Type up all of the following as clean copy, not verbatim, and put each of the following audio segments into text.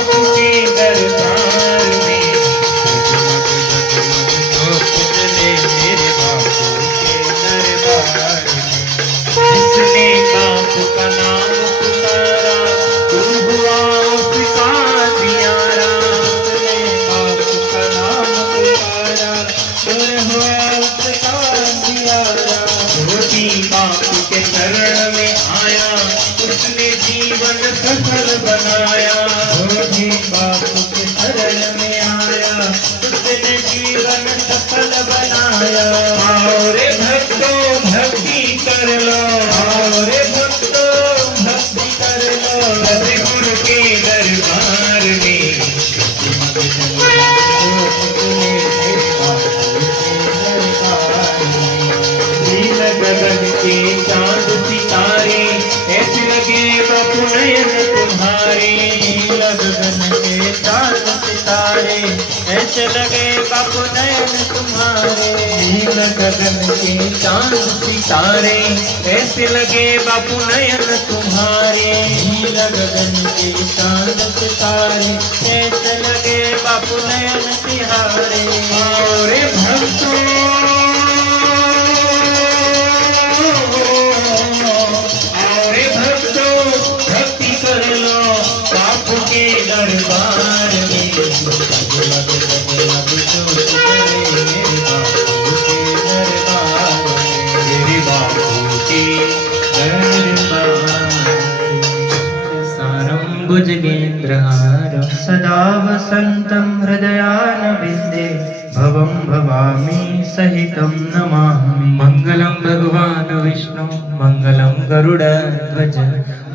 बापू के दरबार में चले मेरे बापू के दरबार में। जिसने बापू का नाम पुकारा तुम हुआ उसका दियारा। जिसने बापू का नाम पुकारा तुम हुआ उसका दियारा। रोटी बापू के शरण में आया उसने जीवन सफल बनाया। रोटी बापू के शरण में आया उसने जीवन सफल बनाया। आओ रे भक्तों भक्ति कर लो, आओ रे भक्तों भक्ति कर लो, सतगुरु के दरबार में। नील गगन के चांद सितारे ऐसे लगे बापू नयन तुम्हारे। नील गगन के चांद सितारे ऐसे लगे बापू नयन तुम्हारे। नील गगन के चांद सितारे ऐसे लगे बापू नयन तुम्हारे। नील गगन के चांद सितारे ऐसे लगे बापू नयन तिहारे। आओ रे भक्तों, आओ रे भक्तों भक्ति कर लो बापू के दरबार में। मेरे बापू के दरबार। सारंभुजगेन्द्रहारं सदा वसन्तं हृदयानविन्दे भवं भवामि सहितं नमामि। मङ्गलं भगवान् विष्णु मङ्गलं गरुडध्वज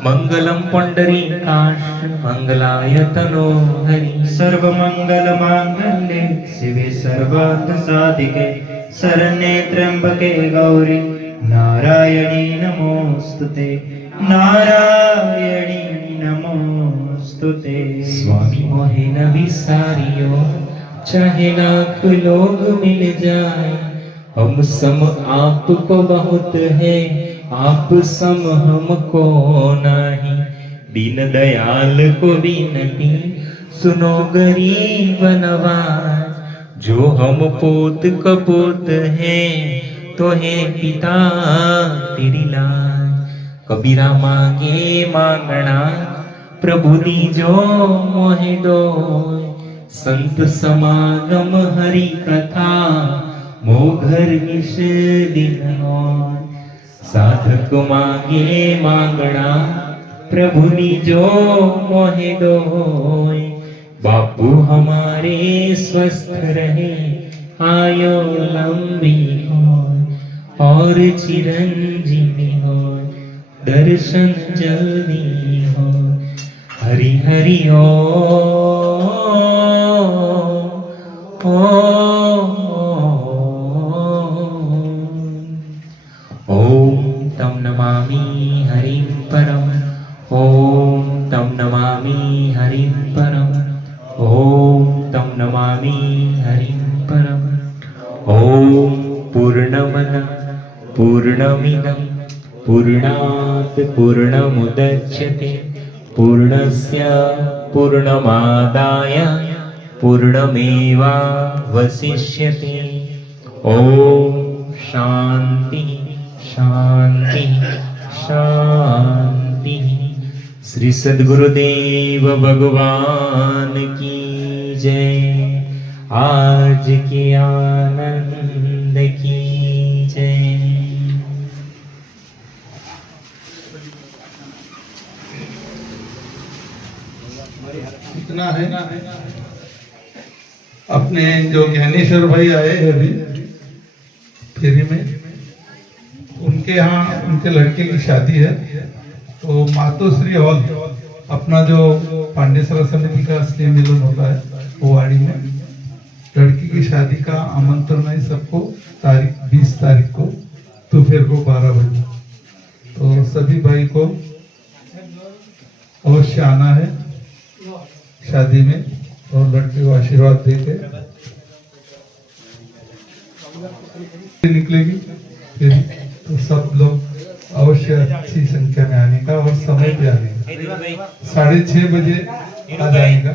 मङ्गलं पुण्डरीकाक्ष मङ्गलाय तनोहरि। सर्वमङ्गलमाङ्गल्ये शिवे सर्वार्थसाधिके शरण्ये त्र्यम्बके गौरी नारायणी नमोस्तुते नारायणी नमोस्तुते। स्वामी मोहे न विसारियो चाहे लाख लोग मिल जाए, हम सम आपको बहुत है आप सम हमको नहीं। दीन दयाल को विनती सुनो गरीब नवाज, जो हम पोत कपोत हैं तो है पिता तेरी लाज। कबीरा मांगे मांगना प्रभु दीजो मोहे दो, संत समागम हरि कथा मोघर निश दिन होय। साधक मांगे मांगना प्रभु दीजो मोहे दोय। बापू हमारे स्वस्थ रहे आयो लंबी हो और चिरंजीवी हो दर्शन जल्दी हो। हरि हरि ओ ओम तम नमामि हरिं परम। ओम तम नमामि हरिं परम। ओम तम नमामि हरिं परम। ओम पूर्णमद पूर्णमिदं पूर्णात् पूर्णमुदच्यते पूर्णस्य पूर्णमादाय पूर्णमेवावशिष्यते। ओम शांति शांति शांति। श्री सद्गुरुदेव भगवान की जय। आज के आनंद की जय। इतना है अपने जो ज्ञानेश्वर भाई आए हैं अभी फेरी में, उनके यहाँ उनके लड़के की शादी है, तो मातोश्री हॉल अपना जो पांडेसरा समिति का स्नेह मिलन होता है वो वाड़ी में, लड़की की शादी का आमंत्रण है सबको। तारीख 20 तारीख को दोपहर को 12 बजे, तो सभी भाई को अवश्य आना है शादी में और लड़के को आशीर्वाद देके निकलेगी फिर, तो सब लोग अवश्य अच्छी संख्या में आने का और समय पे आने का। 6:30 बजे आ जाने का।